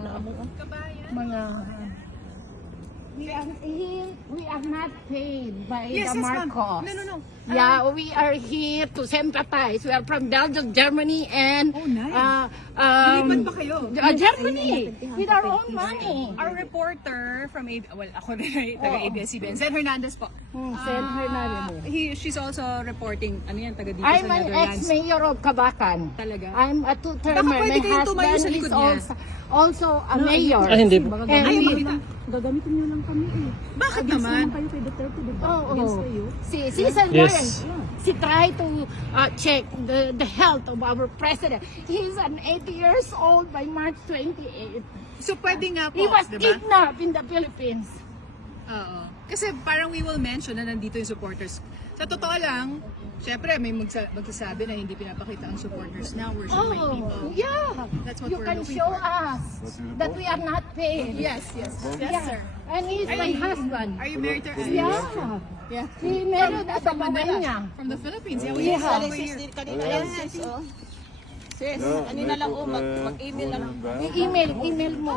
na amo. mga we are not paid by the Marcos. No. Yeah, we are here to sympathize. We are from Belgium, Germany, and Lumipat pa kayo? Germany with our own money. Our reporter from ako rin, taga ABS-CBN, Sen Hernandez po. Sen Hernandez. She's also reporting, taga dito I'm sa an Netherlands. ex-mayor of Kabakan. Talaga? I'm a two-termer. Baka pwede My kayong tumayo sa husband likod is niya. also a mayor. Ay, hindi. And Gagamitin niyo lang kami eh. Bakit Against naman? naman kayo kay Duterte, di ba? Oh, Against kayo. She's a Yes. She tried to check the health of our president. He's an 80 years old by March 28. So pwede nga po, He was diba? kidnapped in the Philippines. Oo. Kasi parang we will mention na nandito yung supporters. Sa totoo lang, syempre may magsasabi na hindi pinapakita ang supporters now. We're showing people. Yeah. That's what You we're can looking show for. us that we are not paid. Yes, Yeah. sir. And he's my husband. Are you married to Yeah. He married at the Manila. From the Philippines. Yeah, Yeah. over here. Kanina lang sis, oh. Sis, kanina lang mag-email lang. Email mo.